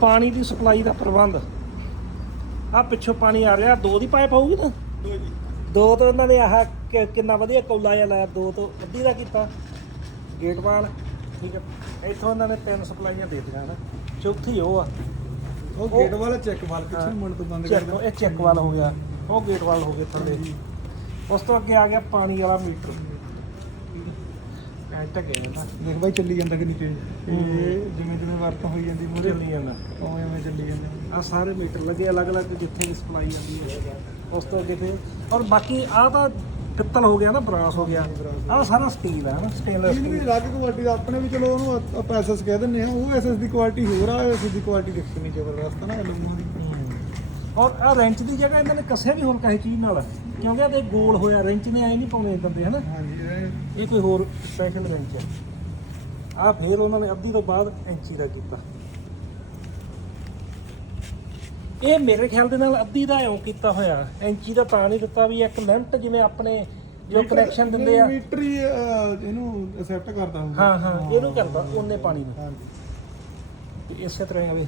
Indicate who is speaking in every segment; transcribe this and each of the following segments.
Speaker 1: ਪਾਣੀ ਦੀ ਸਪਲਾਈ ਦਾ ਪ੍ਰਬੰਧ। ਆ ਪਿੱਛੋਂ ਪਾਣੀ ਆ ਰਿਹਾ ਦੋ ਦੀ ਪਾਈਪ ਹੋਊਗੀ ਨਾ? ਦੋ ਤੋਂ ਇਹਨਾਂ ਨੇ ਆਹ ਕਿ- ਕਿੰਨਾ ਵਧੀਆ ਕੌਲਾ ਜਿਹਾ ਲਾਇਆ ਦੋ ਤੋਂ ਅੱਧੀ ਦਾ ਕੀਤਾ। ਗੇਟ ਵਾਲ ਠੀਕ ਹੈ। ਇੱਥੋਂ ਇਹਨਾਂ ਨੇ ਤਿੰਨ ਸਪਲਾਈਆਂ ਦੇ ਦਿੱਤੀਆਂ ਨਾ। ਚੌਥੀ ਉਹ ਆ।
Speaker 2: ਉਹ ਗੇਟ ਵਾਲਾ ਚੈੱਕ ਵਾਲ ਪਿੱਛੇ ਤੋਂ ਬੰਦ ਕਰ
Speaker 1: ਚੈੱਕ ਇਹ ਚੈੱਕ ਵਾਲ ਹੋ ਗਿਆ। ਉਹ ਗੇਟ ਵਾਲ ਹੋ ਗਏ ਥੱਲੇ। ਉਸ ਤੋਂ ਅੱਗੇ ਆ ਗਿਆ ਪਾਣੀ ਵਾਲਾ ਮੀਟਰ। ਐ ਟਕੇ ਨਾ
Speaker 2: ਦੇਖ ਬਾਈ ਚੱਲੀ ਜਾਂਦਾ ਕਿ ਨੀਚੇ ਇਹ ਜਿਵੇਂ ਜਿਵੇਂ ਵਰਤੋਂ ਹੋਈ ਜਾਂਦੀ ਮੂਰੇ
Speaker 1: ਚੱਲੀ ਜਾਂਦਾ।
Speaker 2: ਉਵੇਂ ਉਵੇਂ ਚੱਲੀ ਜਾਂਦਾ।
Speaker 1: ਆ ਸਾਰੇ ਮੀਟਰ ਲੱਗੇ ਅਲੱਗ-ਅਲੱਗ ਜਿੱਥੇ ਵੀ ਸਪਲਾਈ ਆਉਂਦੀ ਹੈ। ਉਸ ਤੋਂ ਅੱਗੇ ਫਿਰ ਔਰ ਬਾਕੀ ਆ ਤਾਂ ਪਿੱਤਲ ਹੋ ਗਿਆ ਨਾ ਬਰਾਸ ਹੋ ਗਿਆ। ਆ ਸਾਰਾ ਸਟੀਲ ਹੈ ਨਾ ਸਟੇਨਲੈਸ
Speaker 2: ਇਹ ਵੀ ਅਲੱਗ ਕੁਆਲਿਟੀ ਦਾ ਆਪਣੇ ਵੀ ਚਲੋ ਉਹਨੂੰ ਆਪਾਂ ਐਸਐਸ ਕਹਿ ਦਿੰਦੇ ਆ ਉਹ ਐਸਐਸ ਦੀ ਕੁਆਲਿਟੀ ਹੋਰ ਆ ਐਸਐਸ ਦੀ ਕੁਆਲਿਟੀ ਦੇਖਣੀ ਜ਼ਬਰਦਸਤ ਨਾ। ਅਲੂਮੀਨੀਅਮ ਦੀ
Speaker 1: ਔਰ ਆ ਰੈਂਚ ਦੀ ਜਗ੍ਹਾ ਇਹਨਾਂ ਨੇ ਕੱਸਿਆ ਵੀ ਹੋਰ ਕਿਸੇ ਚੀਜ਼ ਨਾਲ। ਕਿਉਂਕਿ ਇਹਦੇ ਗੋਲ ਹੋਇਆ ਰੈਂਚ ਨੇ ਐ ਨਹੀਂ ਪਾਉਣੇ ਇਦਾਂ ਦੇ ਹਨਾ?
Speaker 2: ਹਾਂਜੀ ਇਹ
Speaker 1: ਇਹ ਕੋਈ ਹੋਰ ਸਪੈਸ਼ਲ ਰੈਂਚ ਹੈ ਆ ਫਿਰ ਉਹਨਾਂ ਨੇ ਅੱਧੀ ਤੋਂ ਬਾਅਦ ਇੰਚੀ ਦਾ ਕੀਤਾ। ਇਹ ਮੇਰੇ ਖਿਆਲ ਦੇ ਨਾਲ ਅੱਧੀ ਦਾ ਇਉਂ ਕੀਤਾ ਹੋਇਆ। ਇੰਚੀ ਦਾ ਤਾਂ ਨਹੀਂ ਦਿੱਤਾ ਵੀ ਇੱਕ ਲਿਮਟ ਜਿਵੇਂ ਆਪਣੇ ਜੋ ਕਨੈਕਸ਼ਨ ਦਿੰਦੇ ਆ।
Speaker 2: ਮੀਟਰ ਹੀ ਅਹ, ਇਹਨੂੰ ਅਸੈਪਟ ਕਰਦਾ
Speaker 1: ਹਾਂ ਹਾਂ ਇਹਨੂੰ ਕਰਦਾ ਉਹਨੇ ਪਾਣੀ ਨੂੰ।
Speaker 2: ਹਾਂਜੀ।
Speaker 1: ਤੇ ਇਸੇ ਤਰ੍ਹਾਂ ਹੀ ਆ ਵੀ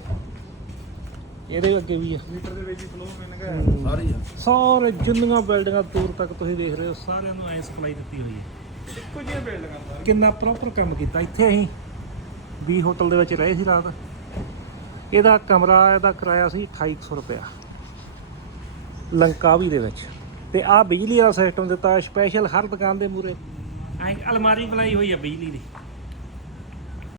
Speaker 1: ਇਹਦੇ ਅੱਗੇ ਵੀ ਆ।
Speaker 2: ਮੀਟਰ ਦੇ ਵਿੱਚ ਹੀ ਫਲੋ ਮਿਲਣਗਾ
Speaker 1: ਸਾਰੀ ਸਾਰੇ ਜਿੰਨੀਆਂ ਬਿਲਡਿੰਗਾਂ ਦੂਰ ਤੱਕ ਤੁਸੀਂ ਦੇਖ ਰਹੇ ਹੋ ਸਾਰਿਆਂ ਨੂੰ ਐ ਸਪਲਾਈ ਦਿੱਤੀ ਹੋਈ ਹੈ।
Speaker 2: ਇੱਕੋ ਜਿਹੇ ਬਿਲਡਿੰਗਾਂ ਦਾ
Speaker 1: ਕਿੰਨਾ ਪ੍ਰੋਪਰ ਕੰਮ ਕੀਤਾ। ਇੱਥੇ ਅਸੀਂ ਵੀ ਹੋਟਲ ਦੇ ਵਿੱਚ ਰਹੇ ਸੀ ਰਾਤ। ਇਹਦਾ ਕਮਰਾ ਇਹਦਾ ਕਿਰਾਇਆ ਸੀ 2800 ਰੁਪਇਆ। ਲੰਕਾਵੀ ਦੇ ਵਿੱਚ। ਤੇ ਆਹ ਬਿਜਲੀ ਵਾਲਾ ਸਿਸਟਮ ਦਿੱਤਾ ਸਪੈਸ਼ਲ ਹਰ ਦੁਕਾਨ ਦੇ ਮੂਰੇ ਐ ਅਲਮਾਰੀ ਬਣਾਈ ਹੋਈ ਆ ਬਿਜਲੀ ਦੀ।